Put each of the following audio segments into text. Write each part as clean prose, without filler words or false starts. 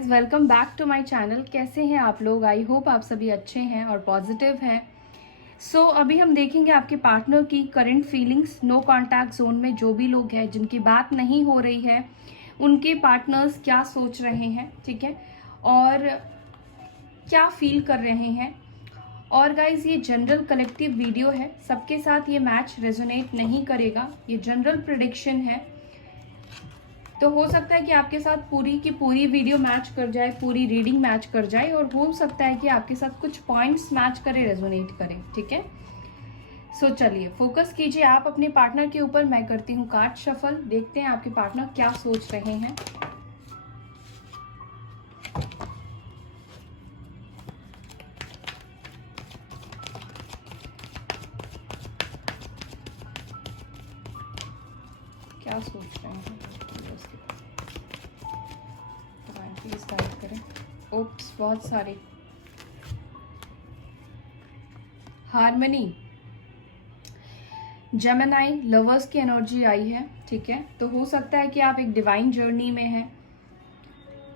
Guys, welcome back to my channel. कैसे हैं आप लोग? आई होप आप सभी अच्छे हैं और पॉजिटिव हैं। सो अभी हम देखेंगे आपके पार्टनर की current feelings. No contact zone में जो भी लोग हैं जिनकी बात नहीं हो रही है, उनके पार्टनर्स क्या सोच रहे हैं, ठीक है, और क्या फील कर रहे हैं। और गाइज, ये जनरल कलेक्टिव वीडियो है, सबके साथ ये मैच रेजोनेट नहीं करेगा, ये जनरल प्रिडिक्शन है। तो हो सकता है कि आपके साथ पूरी की पूरी वीडियो मैच कर जाए, पूरी रीडिंग मैच कर जाए, और हो सकता है कि आपके साथ कुछ पॉइंट्स मैच करे, रेजोनेट करें, ठीक है। सो चलिए फोकस कीजिए आप अपने पार्टनर के ऊपर। मैं करती हूँ कार्ड शफल, देखते हैं आपके पार्टनर क्या सोच रहे हैं। क्या सोच रहे हैं प्लीज गाइड करें। ओप्स, बहुत सारे हार्मनी, जेमिनी, लवर्स की एनर्जी आई है, ठीक है। तो हो सकता है कि आप एक डिवाइन जर्नी में हैं,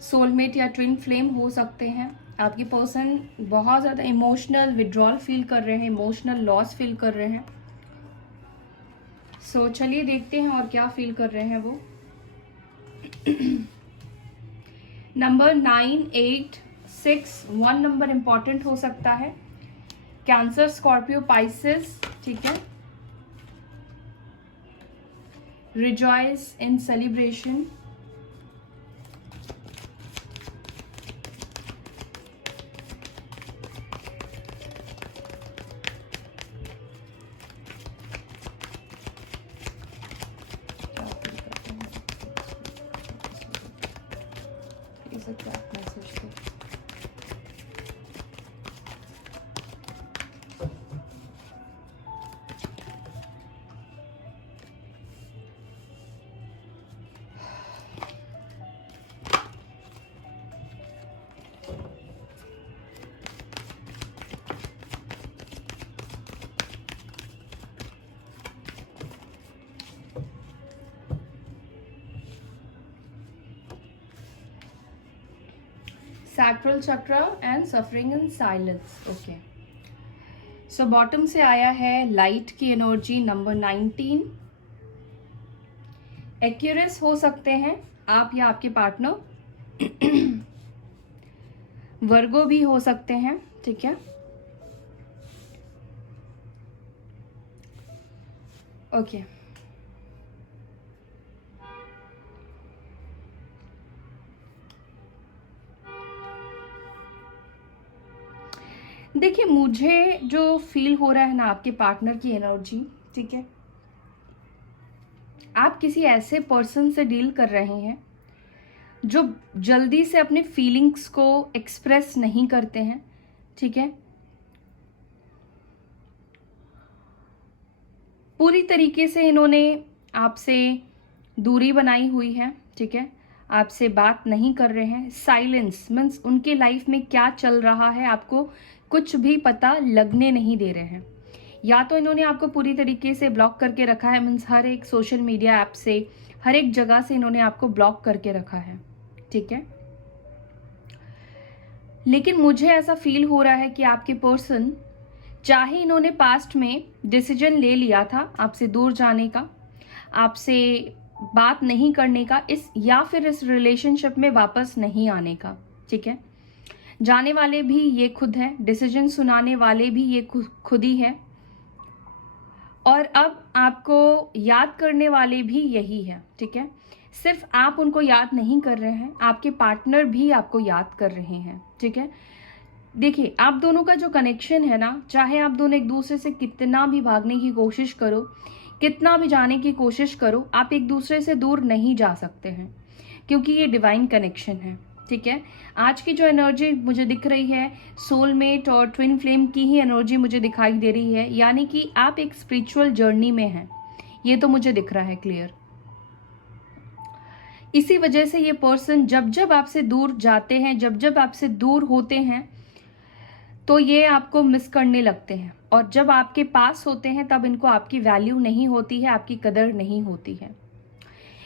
सोलमेट या ट्विन फ्लेम हो सकते हैं। आपकी पर्सन बहुत ज़्यादा इमोशनल विड्रॉल फील कर रहे हैं, इमोशनल लॉस फील कर रहे हैं। सो चलिए देखते हैं और क्या फील कर रहे हैं वो। नंबर 9, 8, 6, 1 नंबर इंपॉर्टेंट हो सकता है। कैंसर, स्कॉर्पियो, पाइसेस, ठीक है। रिजॉइस इन सेलिब्रेशन, मैसेज को सैक्रल चक्र and suffering in silence, okay. So bottom से आया है लाइट की एनर्जी, नंबर 19। एक्यूरेस हो सकते हैं आप या आपके पार्टनर। वर्गो भी हो सकते हैं, ठीक है, ओके। देखिए, मुझे जो फील हो रहा है ना आपके पार्टनर की एनर्जी, ठीक है, आप किसी ऐसे पर्सन से डील कर रहे हैं जो जल्दी से अपने फीलिंग्स को एक्सप्रेस नहीं करते हैं, ठीक है। पूरी तरीके से इन्होंने आपसे दूरी बनाई हुई है, ठीक है, आपसे बात नहीं कर रहे हैं। साइलेंस मीन्स उनके लाइफ में क्या चल रहा है आपको कुछ भी पता लगने नहीं दे रहे हैं। या तो इन्होंने आपको पूरी तरीके से ब्लॉक करके रखा है, मीन्स हर एक सोशल मीडिया ऐप से, हर एक जगह से इन्होंने आपको ब्लॉक करके रखा है, ठीक है। लेकिन मुझे ऐसा फील हो रहा है कि आपके पर्सन, चाहे इन्होंने पास्ट में डिसीजन ले लिया था आपसे दूर जाने का, आपसे बात नहीं करने का, इस या फिर इस रिलेशनशिप में वापस नहीं आने का, ठीक है। जाने वाले भी ये खुद है, डिसीजन सुनाने वाले भी ये खुद ही है, और अब आपको याद करने वाले भी यही है, ठीक है। सिर्फ आप उनको याद नहीं कर रहे हैं, आपके पार्टनर भी आपको याद कर रहे हैं, ठीक है। देखिए, आप दोनों का जो कनेक्शन है ना, चाहे आप दोनों एक दूसरे से कितना भी भागने की कोशिश करो, कितना भी जाने की कोशिश करो, आप एक दूसरे से दूर नहीं जा सकते हैं, क्योंकि ये डिवाइन कनेक्शन है, ठीक है। आज की जो एनर्जी मुझे दिख रही है, सोलमेट और ट्विन फ्लेम की ही एनर्जी मुझे दिखाई दे रही है, यानी कि आप एक स्पिरिचुअल जर्नी में हैं, ये तो मुझे दिख रहा है क्लियर। इसी वजह से ये पर्सन जब जब आपसे दूर जाते हैं, जब जब आपसे दूर होते हैं, तो ये आपको मिस करने लगते हैं, और जब आपके पास होते हैं तब इनको आपकी वैल्यू नहीं होती है, आपकी कदर नहीं होती है।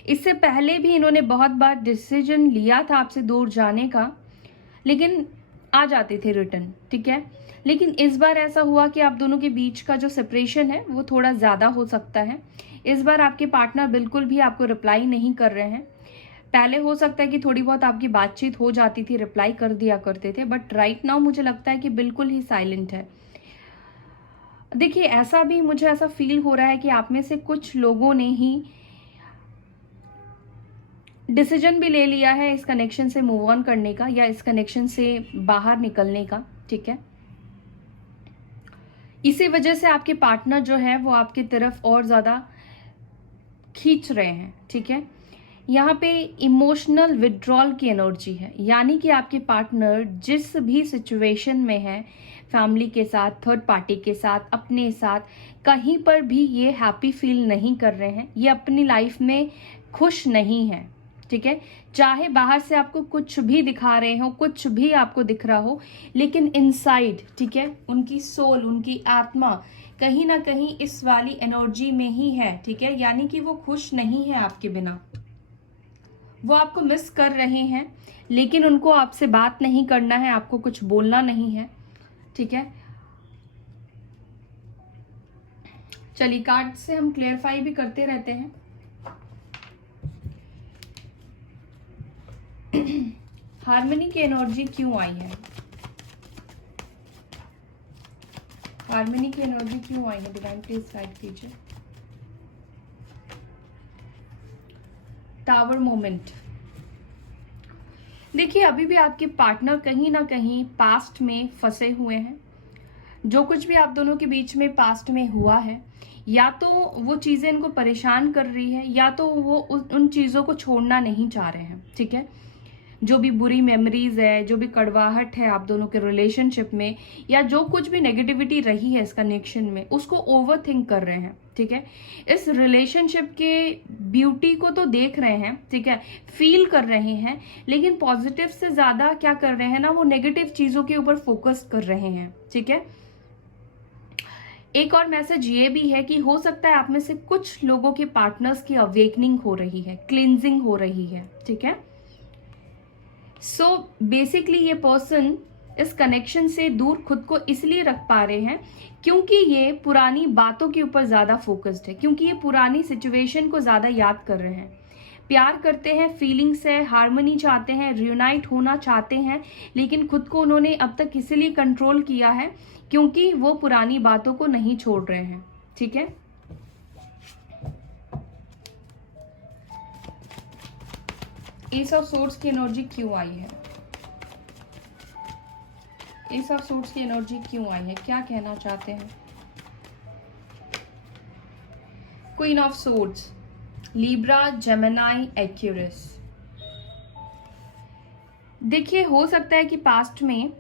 इससे पहले भी इन्होंने बहुत बार डिसीजन लिया था आपसे दूर जाने का, लेकिन आ जाते थे रिटर्न, ठीक है। लेकिन इस बार ऐसा हुआ कि आप दोनों के बीच का जो सेपरेशन है वो थोड़ा ज़्यादा हो सकता है। इस बार आपके पार्टनर बिल्कुल भी आपको रिप्लाई नहीं कर रहे हैं। पहले हो सकता है कि थोड़ी बहुत आपकी बातचीत हो जाती थी, रिप्लाई कर दिया करते थे, बट राइट नाउ मुझे लगता है कि बिल्कुल ही साइलेंट है। देखिए, ऐसा भी मुझे ऐसा फील हो रहा है कि आप में से कुछ लोगों ने ही डिसीजन भी ले लिया है इस कनेक्शन से मूव ऑन करने का, या इस कनेक्शन से बाहर निकलने का, ठीक है। इसी वजह से आपके पार्टनर जो है वो आपकी तरफ और ज़्यादा खींच रहे हैं, ठीक है। यहाँ पे इमोशनल विड्रॉल की एनर्जी है, यानी कि आपके पार्टनर जिस भी सिचुएशन में है, फैमिली के साथ, थर्ड पार्टी के साथ, अपने साथ, कहीं पर भी ये हैप्पी फील नहीं कर रहे हैं, ये अपनी लाइफ में खुश नहीं है, ठीक है। चाहे बाहर से आपको कुछ भी दिखा रहे हो, कुछ भी आपको दिख रहा हो, लेकिन इनसाइड, ठीक है, उनकी सोल, उनकी आत्मा कहीं ना कहीं इस वाली एनर्जी में ही है, ठीक है। यानी कि वो खुश नहीं है आपके बिना, वो आपको मिस कर रहे हैं, लेकिन उनको आपसे बात नहीं करना है, आपको कुछ बोलना नहीं है, ठीक है। चलिए, कार्ड से हम क्लियरफाई भी करते रहते हैं। हार्मनी की एनर्जी क्यों आई है? हार्मनी की एनर्जी क्यों आई है? डिवाइन प्लीज गाइड कीजिए। Tower moment. देखिए, अभी भी आपके पार्टनर कहीं ना कहीं पास्ट में फंसे हुए हैं। जो कुछ भी आप दोनों के बीच में पास्ट में हुआ है, या तो वो चीज़ें इनको परेशान कर रही है, या तो वो उन चीज़ों को छोड़ना नहीं चाह रहे हैं, ठीक है। जो भी बुरी मेमोरीज है, जो भी कड़वाहट है आप दोनों के रिलेशनशिप में, या जो कुछ भी नेगेटिविटी रही है इस कनेक्शन में, उसको ओवर थिंक कर रहे हैं, ठीक है। इस रिलेशनशिप के ब्यूटी को तो देख रहे हैं, ठीक है, फील कर रहे हैं, लेकिन पॉजिटिव से ज्यादा क्या कर रहे हैं ना, वो नेगेटिव चीजों के ऊपर फोकस कर रहे हैं, ठीक है। एक और मैसेज ये भी है कि हो सकता है आप में से कुछ लोगों के पार्टनर्स की अवेकनिंग हो रही है, क्लिनजिंग हो रही है, ठीक है। सो बेसिकली ये पर्सन इस कनेक्शन से दूर खुद को इसलिए रख पा रहे हैं क्योंकि ये पुरानी बातों के ऊपर ज्यादा फोकस्ड है, क्योंकि ये पुरानी सिचुएशन को ज्यादा याद कर रहे हैं। प्यार करते हैं, फीलिंग्स है, हार्मनी चाहते हैं, रियूनाइट होना चाहते हैं, लेकिन खुद को उन्होंने अब तक इसलिए कंट्रोल किया है क्योंकि वो पुरानी बातों को नहीं छोड़ रहे हैं, ठीक है। एस ऑफ सोर्ड्स की एनर्जी क्यों आई है? एस ऑफ सोर्ड्स की एनर्जी क्यों आई है? क्या कहना चाहते हैं? Queen of swords, Libra, Gemini, Aquarius. देखिए, हो सकता है कि पास्ट में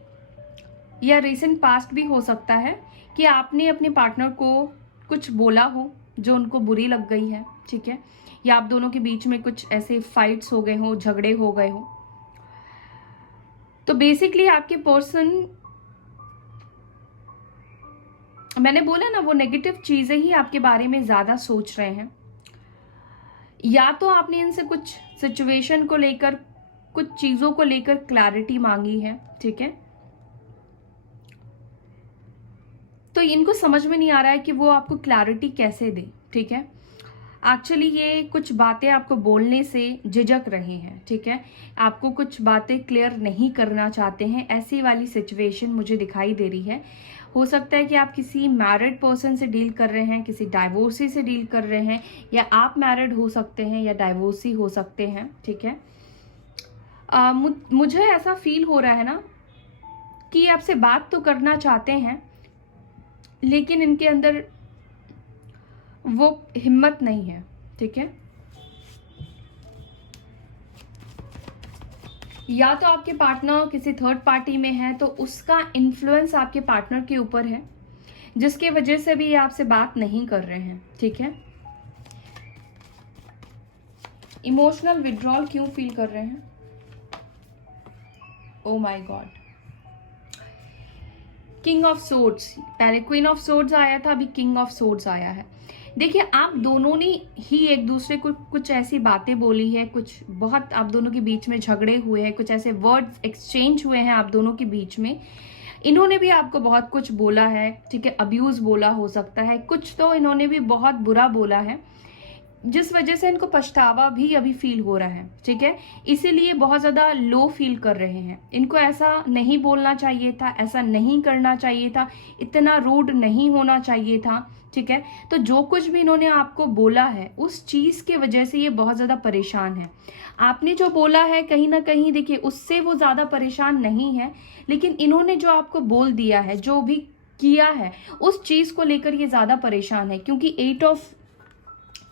या रिसेंट पास्ट भी हो सकता है कि आपने अपने पार्टनर को कुछ बोला हो जो उनको बुरी लग गई है, ठीक है, या आप दोनों के बीच में कुछ ऐसे फाइट्स हो गए हो, झगड़े हो गए हो। तो बेसिकली आपके पर्सन, मैंने बोला ना, वो नेगेटिव चीजें ही आपके बारे में ज्यादा सोच रहे हैं। या तो आपने इनसे कुछ सिचुएशन को लेकर, कुछ चीजों को लेकर क्लैरिटी मांगी है, ठीक है। तो इनको समझ में नहीं आ रहा है कि वो आपको क्लैरिटी कैसे दे, ठीक है। एक्चुअली ये कुछ बातें आपको बोलने से झिझक रहे हैं, ठीक है। आपको कुछ बातें क्लियर नहीं करना चाहते हैं, ऐसी वाली सिचुएशन मुझे दिखाई दे रही है। हो सकता है कि आप किसी मैरिड पर्सन से डील कर रहे हैं, किसी डाइवोर्सी से डील कर रहे हैं, या आप मैरिड हो सकते हैं या डाइवोर्सी हो सकते हैं, ठीक है। मुझे ऐसा फील हो रहा है ना कि आपसे बात तो करना चाहते हैं, लेकिन इनके अंदर वो हिम्मत नहीं है, ठीक है। या तो आपके पार्टनर किसी थर्ड पार्टी में है, तो उसका इन्फ्लुएंस आपके पार्टनर के ऊपर है, जिसकी वजह से भी ये आपसे बात नहीं कर रहे हैं, ठीक है। इमोशनल विड्रॉल क्यों फील कर रहे हैं? Oh my God. King of swords, पहले क्वीन ऑफ सोर्ड्स आया था, अभी किंग ऑफ सोर्ड्स आया है। देखिए आप दोनों ने ही एक दूसरे को कुछ ऐसी बातें बोली है, कुछ बहुत आप दोनों के बीच में झगड़े हुए हैं, कुछ ऐसे वर्ड्स एक्सचेंज हुए हैं आप दोनों के बीच में। इन्होंने भी आपको बहुत कुछ बोला है, ठीक है, अब्यूज बोला हो सकता है, कुछ तो इन्होंने भी बहुत बुरा बोला है, जिस वजह से इनको पछतावा भी अभी फील हो रहा है, ठीक है। इसीलिए बहुत ज़्यादा लो फील कर रहे हैं। इनको ऐसा नहीं बोलना चाहिए था, ऐसा नहीं करना चाहिए था, इतना रूड नहीं होना चाहिए था, ठीक है। तो जो कुछ भी इन्होंने आपको बोला है उस चीज़ की वजह से ये बहुत ज़्यादा परेशान है। आपने जो बोला है कहीं ना कहीं देखिए उससे वो ज़्यादा परेशान नहीं है, लेकिन इन्होंने जो आपको बोल दिया है, जो भी किया है, उस चीज़ को लेकर ये ज़्यादा परेशान है, क्योंकि 8 ऑफ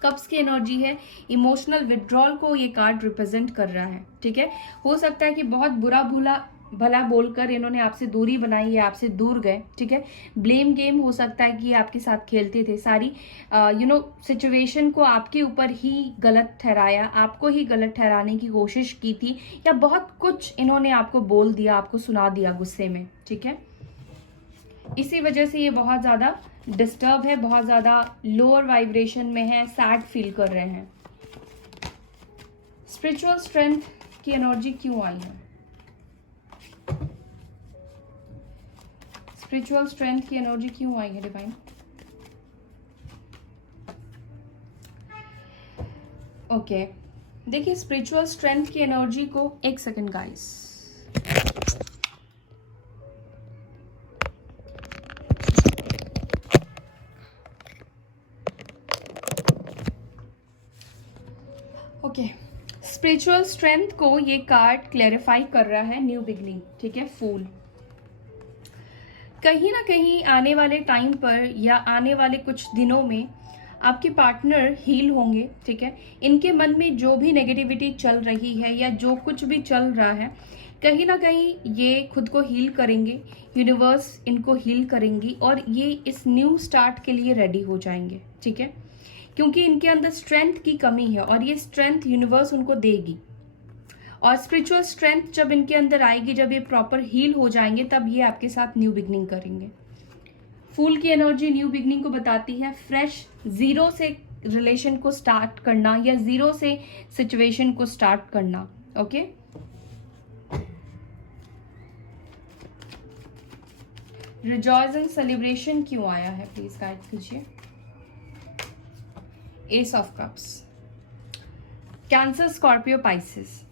कप्स की एनर्जी है, इमोशनल विड्रॉल को ये कार्ड रिप्रेजेंट कर रहा है, ठीक है। हो सकता है कि बहुत बुरा भला बोलकर इन्होंने आपसे दूरी बनाई है, आपसे दूर गए, ठीक है। ब्लेम गेम हो सकता है कि आपके साथ खेलते थे, सारी सिचुएशन को आपके ऊपर ही गलत ठहराया, आपको ही गलत ठहराने की कोशिश की थी, या बहुत कुछ इन्होंने आपको बोल दिया, आपको सुना दिया गुस्से में, ठीक है। इसी वजह से ये बहुत ज़्यादा डिस्टर्ब है, बहुत ज़्यादा लोअर वाइब्रेशन में है, सैड फील कर रहे हैं। स्पिरिचुअल स्ट्रेंथ की एनर्जी क्यों आई है? स्पिरिचुअल स्ट्रेंथ की एनर्जी क्यों आई है डिवाइन? ओके, देखिए स्पिरिचुअल स्ट्रेंथ की एनर्जी को, एक second guys, okay, spiritual strength को ये कार्ड क्लैरिफाई कर रहा है, न्यू बिगनिंग, ठीक है, फूल। कहीं ना कहीं आने वाले टाइम पर या आने वाले कुछ दिनों में आपके पार्टनर हील होंगे, ठीक है। इनके मन में जो भी नेगेटिविटी चल रही है या जो कुछ भी चल रहा है, कहीं ना कहीं ये खुद को हील करेंगे, यूनिवर्स इनको हील करेंगी और ये इस न्यू स्टार्ट के लिए रेडी हो जाएंगे, ठीक है। क्योंकि इनके अंदर स्ट्रेंथ की कमी है और ये स्ट्रेंथ यूनिवर्स उनको देगी, और स्पिरिचुअल स्ट्रेंथ जब इनके अंदर आएगी, जब ये प्रॉपर हील हो जाएंगे, तब ये आपके साथ न्यू बिगनिंग करेंगे। फूल की एनर्जी न्यू बिगनिंग को बताती है, फ्रेश, जीरो से रिलेशन को स्टार्ट करना या जीरो से सिचुएशन को स्टार्ट करना, ओके। रिजॉयस एंड सेलिब्रेशन क्यों आया है, प्लीज गाइड कीजिए। S of cups, cancer, Scorpio, Pisces,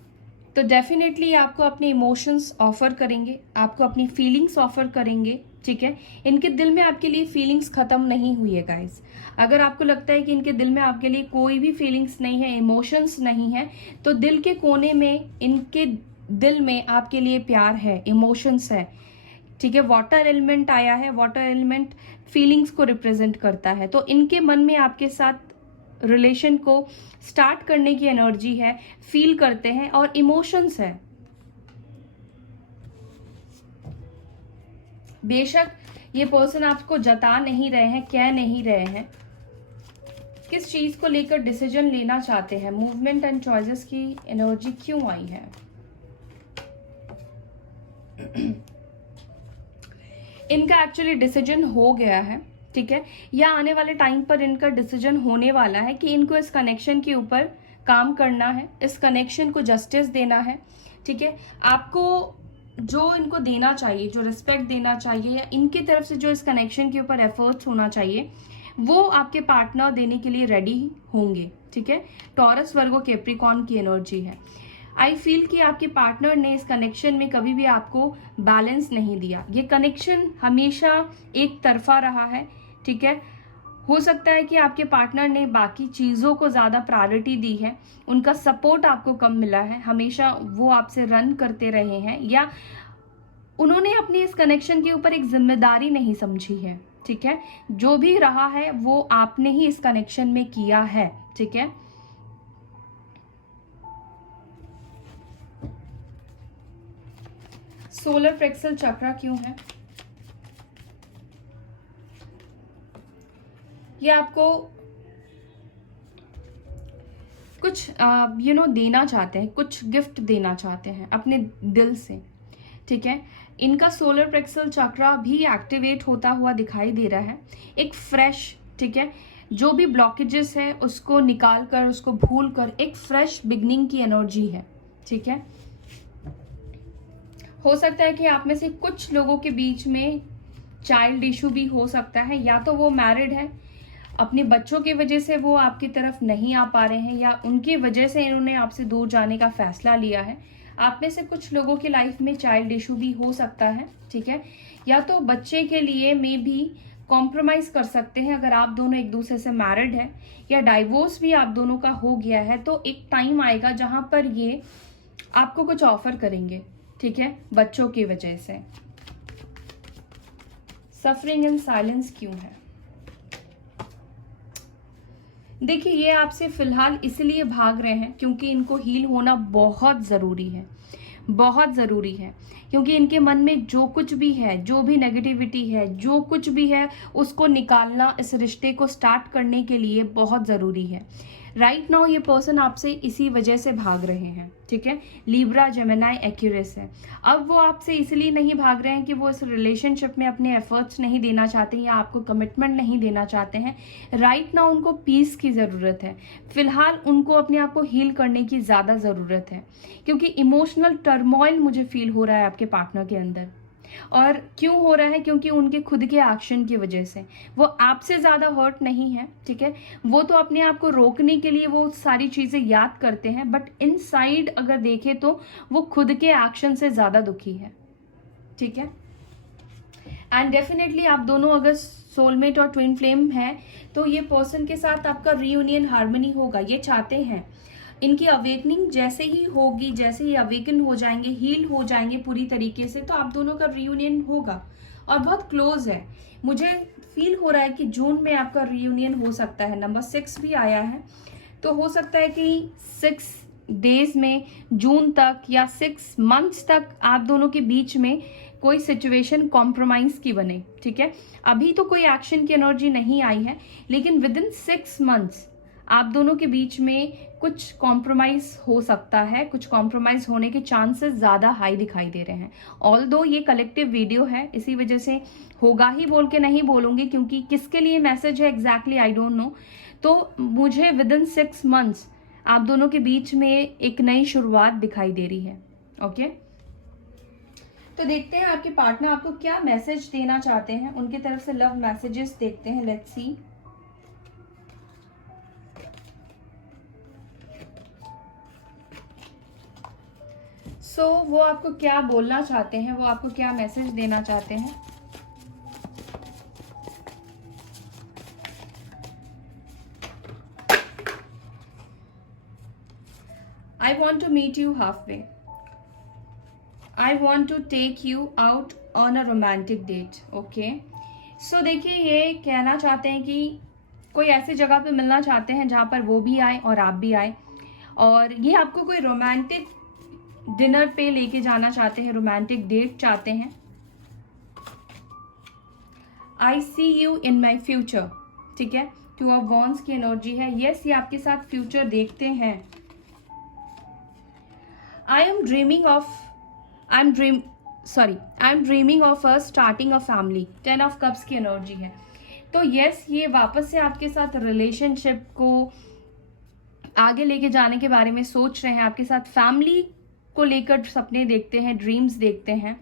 तो डेफिनेटली आपको अपने इमोशंस ऑफर करेंगे, आपको अपनी फीलिंग्स ऑफर करेंगे, ठीक है। इनके दिल में आपके लिए फीलिंग्स खत्म नहीं हुई है गाइस। अगर आपको लगता है कि इनके दिल में आपके लिए कोई भी फीलिंग्स नहीं है, इमोशंस नहीं है, तो दिल के कोने में इनके दिल में आपके लिए प्यार है, इमोशंस है, ठीक है। वाटर एलिमेंट आया है, वाटर एलिमेंट फीलिंग्स को रिप्रेजेंट करता है, तो इनके मन में आपके साथ रिलेशन को स्टार्ट करने की एनर्जी है, फील करते हैं और इमोशंस है। बेशक ये पर्सन आपको जता नहीं रहे हैं, कह नहीं रहे हैं, किस चीज को लेकर डिसीजन लेना चाहते हैं। मूवमेंट एंड चॉइसेस की एनर्जी क्यों आई है? इनका एक्चुअली डिसीजन हो गया है, ठीक है, या आने वाले टाइम पर इनका डिसीजन होने वाला है कि इनको इस कनेक्शन के ऊपर काम करना है, इस कनेक्शन को जस्टिस देना है, ठीक है। आपको जो इनको देना चाहिए, जो रिस्पेक्ट देना चाहिए, या इनकी तरफ से जो इस कनेक्शन के ऊपर एफर्ट्स होना चाहिए, वो आपके पार्टनर देने के लिए रेडी होंगे, ठीक है। टॉरस, वर्गो, कैप्रिकॉर्न की एनर्जी है। आई फील कि आपके पार्टनर ने इस कनेक्शन में कभी भी आपको बैलेंस नहीं दिया। ये कनेक्शन हमेशा एक तरफा रहा है, ठीक है। हो सकता है कि आपके पार्टनर ने बाकी चीज़ों को ज़्यादा प्रायोरिटी दी है, उनका सपोर्ट आपको कम मिला है, हमेशा वो आपसे रन करते रहे हैं, या उन्होंने अपनी इस कनेक्शन के ऊपर एक जिम्मेदारी नहीं समझी है, ठीक है। जो भी रहा है वो आपने ही इस कनेक्शन में किया है, ठीक है। सोलर प्लेक्सस चक्रा क्यों है? ये आपको कुछ देना चाहते हैं, कुछ गिफ्ट देना चाहते हैं अपने दिल से, ठीक है। इनका सोलर प्लेक्सस चक्रा भी एक्टिवेट होता हुआ दिखाई दे रहा है। एक फ्रेश, ठीक है, जो भी ब्लॉकेजेस है उसको निकाल कर, उसको भूल कर एक फ्रेश बिगनिंग की एनर्जी है, ठीक है। हो सकता है कि आप में से कुछ लोगों के बीच में चाइल्ड इशू भी हो सकता है, या तो वो मैरिड है, अपने बच्चों की वजह से वो आपकी तरफ नहीं आ पा रहे हैं, या उनकी वजह से इन्होंने आपसे दूर जाने का फैसला लिया है। आप में से कुछ लोगों की लाइफ में चाइल्ड इशू भी हो सकता है, ठीक है। या तो बच्चे के लिए में भी कॉम्प्रोमाइज कर सकते हैं अगर आप दोनों एक दूसरे से मैरिड है, या डाइवोर्स भी आप दोनों का हो गया है, तो एक टाइम आएगा जहां पर ये आपको कुछ ऑफर करेंगे, ठीक है, बच्चों की वजह से। सफरिंग इन साइलेंस क्यों है? देखिए, ये आपसे फिलहाल इसलिए भाग रहे हैं क्योंकि इनको हील होना बहुत ज़रूरी है, बहुत ज़रूरी है, क्योंकि इनके मन में जो कुछ भी है, जो भी नेगेटिविटी है, जो कुछ भी है, उसको निकालना इस रिश्ते को स्टार्ट करने के लिए बहुत ज़रूरी है। राइट नाउ ये पर्सन आपसे इसी वजह से भाग रहे हैं, ठीक है। लिब्रा, जेमिनी, एक्यूरियस है। अब वो आपसे इसलिए नहीं भाग रहे हैं कि वो इस रिलेशनशिप में अपने एफर्ट्स नहीं देना चाहते या आपको कमिटमेंट नहीं देना चाहते हैं। राइट नाउ उनको पीस की ज़रूरत है। फिलहाल उनको अपने आप को हील करने की ज़्यादा ज़रूरत है, क्योंकि इमोशनल टर्मोइल मुझे फील हो रहा है आपके पार्टनर के अंदर। और क्यों हो रहा है? क्योंकि उनके खुद के एक्शन की वजह से वो आपसे ज़्यादा हर्ट नहीं है, ठीक है। वो तो अपने आप को रोकने के लिए वो सारी चीज़ें याद करते हैं, बट इनसाइड अगर देखें तो वो खुद के एक्शन से ज़्यादा दुखी है, ठीक है। एंड डेफिनेटली आप दोनों अगर सोलमेट और ट्विन फ्लेम हैं तो ये पर्सन के साथ आपका रीयूनियन हार्मनी होगा, ये चाहते हैं। इनकी अवेकनिंग जैसे ही होगी, जैसे ही अवेकन हो जाएंगे, हील हो जाएंगे पूरी तरीके से, तो आप दोनों का रीयूनियन होगा और बहुत क्लोज है। मुझे फील हो रहा है कि जून में आपका रीयूनियन हो सकता है। नंबर 6 भी आया है, तो हो सकता है कि 6 डेज में, जून तक या 6 मंथ्स तक आप दोनों के बीच में कोई सिचुएशन कॉम्प्रोमाइज की बने, ठीक है। अभी तो कोई एक्शन की एनर्जी नहीं आई है, लेकिन विद इन 6 मंथ्स आप दोनों के बीच में कुछ कॉम्प्रोमाइज हो सकता है। कुछ कॉम्प्रोमाइज होने के चांसेस ज़्यादा हाई दिखाई दे रहे हैं। ऑल्दो ये कलेक्टिव वीडियो है, इसी वजह से होगा ही बोल के नहीं बोलूँगी, क्योंकि किसके लिए मैसेज है एग्जैक्टली आई डोंट नो। तो मुझे विद इन 6 मंथ्स आप दोनों के बीच में एक नई शुरुआत दिखाई दे रही है, ओके। तो देखते हैं आपके पार्टनर आपको क्या मैसेज देना चाहते हैं। उनकी तरफ से लव मैसेजेस देखते हैं, लेट्स सी। सो वो आपको क्या बोलना चाहते हैं, वो आपको क्या मैसेज देना चाहते हैं। I want to meet you half way. I want to take you out on a romantic date, okay. So देखिए, ये कहना चाहते हैं कि कोई ऐसी जगह पे मिलना चाहते हैं जहाँ पर वो भी आए और आप भी आए, और ये आपको कोई रोमांटिक डिनर पे लेके जाना चाहते हैं, रोमांटिक डेट चाहते हैं। आई सी यू इन माई फ्यूचर, ठीक है। 2 ऑफ वॉन्ड्स की एनर्जी है। यस, ये आपके साथ फ्यूचर देखते हैं। I am dreaming of a starting a family. 10 of cups की एनर्जी है। तो यस, ये वापस से आपके साथ रिलेशनशिप को आगे लेके जाने के बारे में सोच रहे हैं। आपके साथ फैमिली को लेकर सपने देखते हैं, ड्रीम्स देखते हैं,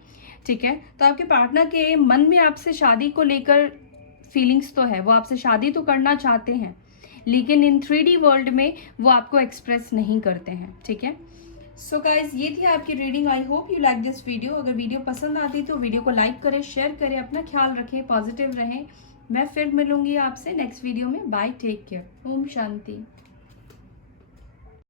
ठीक है। तो आपके पार्टनर के मन में आपसे शादी को लेकर फीलिंग्स तो है, वो आपसे शादी तो करना चाहते हैं, लेकिन इन 3D वर्ल्ड में वो आपको एक्सप्रेस नहीं करते हैं, ठीक है। सो गाइज, ये थी आपकी reading. I hope you like this video. अगर वीडियो पसंद आती तो वीडियो को लाइक करें, शेयर करें, अपना ख्याल रखें, पॉजिटिव रहें। मैं फिर मिलूंगी आपसे नेक्स्ट वीडियो में। Bye, take care, Om Shanti.